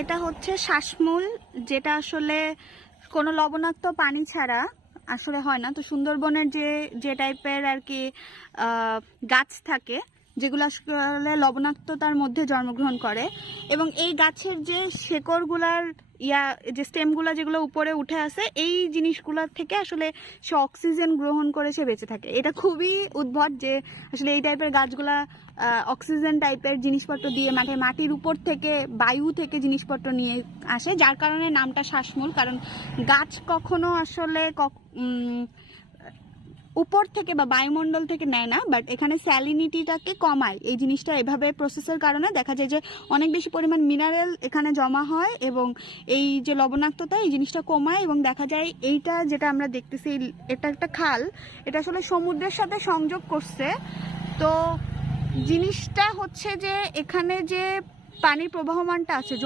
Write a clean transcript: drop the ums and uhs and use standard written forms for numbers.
এটা হচ্ছে শ্বাসমূল, যেটা আসলে কোনো লবণাক্ত পানি ছাড়া আসলে হয় না। তো সুন্দরবনের যে টাইপের আর কি গাছ থাকে, যেগুলো আসলে লবণাক্ততার মধ্যে জন্মগ্রহণ করে, এবং এই গাছের যে শেকড়গুলার যে স্টেমগুলো যেগুলো উপরে উঠে আসে, এই জিনিসগুলোর থেকে আসলে সে অক্সিজেন গ্রহণ করে সে বেঁচে থাকে। এটা খুবই উদ্ভট যে আসলে এই টাইপের গাছগুলা অক্সিজেন টাইপের জিনিসপত্র দিয়ে মাটির উপর থেকে, বায়ু থেকে জিনিসপত্র নিয়ে আসে, যার কারণে নামটা শ্বাসমূল। কারণ গাছ কখনো আসলে উপর থেকে বা বায়ুমণ্ডল থেকে নেয় না, বাট এখানে স্যালিনিটিটাকে কমায়। এই জিনিসটা এভাবে প্রসেসের কারণে দেখা যায় যে অনেক বেশি পরিমাণ মিনারেল এখানে জমা হয়, এবং এই যে লবণাক্ততা এই জিনিসটা কমায়। এবং দেখা যায় এইটা যেটা আমরা দেখতেছি, এটা একটা খাল, এটা আসলে সমুদ্রের সাথে সংযোগ করছে। তো জিনিসটা হচ্ছে যে এখানে যে পানির প্রবাহমানটা আছে,